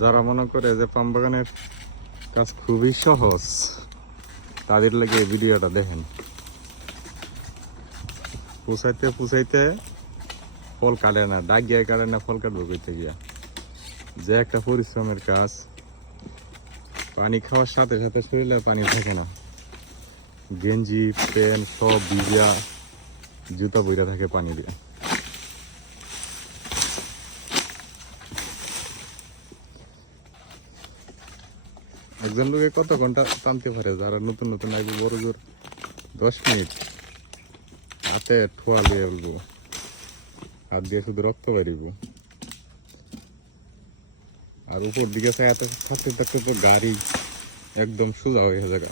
যারা মনে করে যে পাম বাগানের কাজ খুবই সহজ, তাদের লাগে এই ভিডিওটা দেখেন। পুষাইতে পুষাইতে ফল কাটে না ডাক গিয়ে কাটে না, ফল কাটবে কইতে গিয়া। যে একটা পরিশ্রমের কাজ, পানি খাওয়ার সাথে সাথে শরীরে পানি থাকে না। গেঞ্জি, প্যান্ট সব ভিজা জুতা বইরা থাকে পানি দিয়ে। একজন লোকে কত ঘণ্টা টানতে পারে? যারা নতুন নতুন আগে বড় জোর দশ মিনিট। হাতে ঠোয়া দিয়ে বলব। হাত দিয়ে শুধু রক্ত বেরিব আর উপর দিকে থাকতে থাকতে তো গাড়ি একদম সোজা হয়ে যাবে।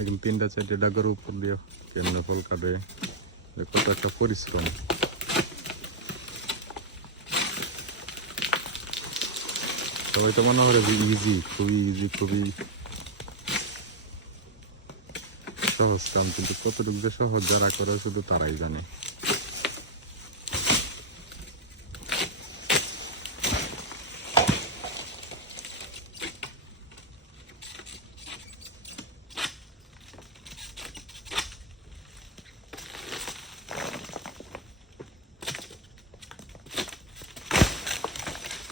একদম তিনটা চারটে ডাকের উপর দিয়ে কেমনে ফল কাটে কত একটা পরিশ্রম। সবাই তো মনে হয় ইজি খুবই ইজি খুবই সহজ কাম, কিন্তু কতটুকু যে সহজ যারা করে শুধু তারাই জানে।